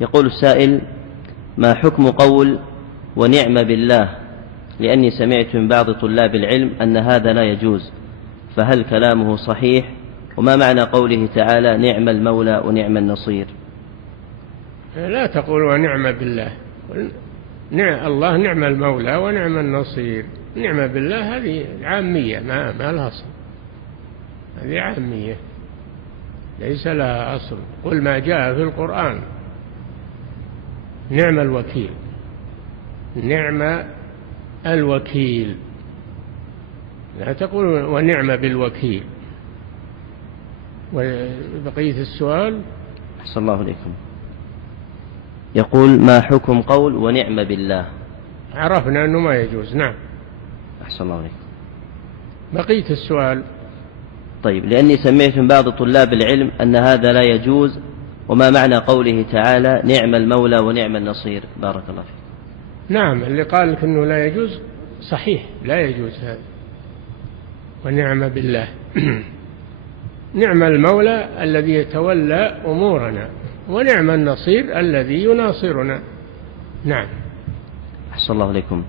يقول السائل: ما حكم قول ونعم بالله؟ لأني سمعت من بعض طلاب العلم أن هذا لا يجوز، فهل كلامه صحيح؟ وما معنى قوله تعالى: نعم المولى ونعم النصير؟ لا تقول ونعم بالله، الله نعم المولى ونعم النصير. نعم بالله هذه عامية ما لها أصل، هذه عامية ليس لها أصل. قل ما جاء في القرآن. نعم الوكيل، نعم الوكيل، لا تقول ونعم بالوكيل. وبقية السؤال. أحسن الله عليكم. يقول: ما حكم قول ونعم بالله؟ عرفنا أنه ما يجوز. نعم. أحسن الله عليكم. بقية السؤال. طيب، لأني سمعت من بعض طلاب العلم أن هذا لا يجوز، وما معنى قوله تعالى: نعم المولى ونعم النصير؟ بارك الله فيك. نعم، اللي قال لك أنه لا يجوز صحيح، لا يجوز هذا. ونعم بالله. نعم المولى الذي يتولى أمورنا، ونعم النصير الذي يناصرنا. نعم. أحسن الله عليكم.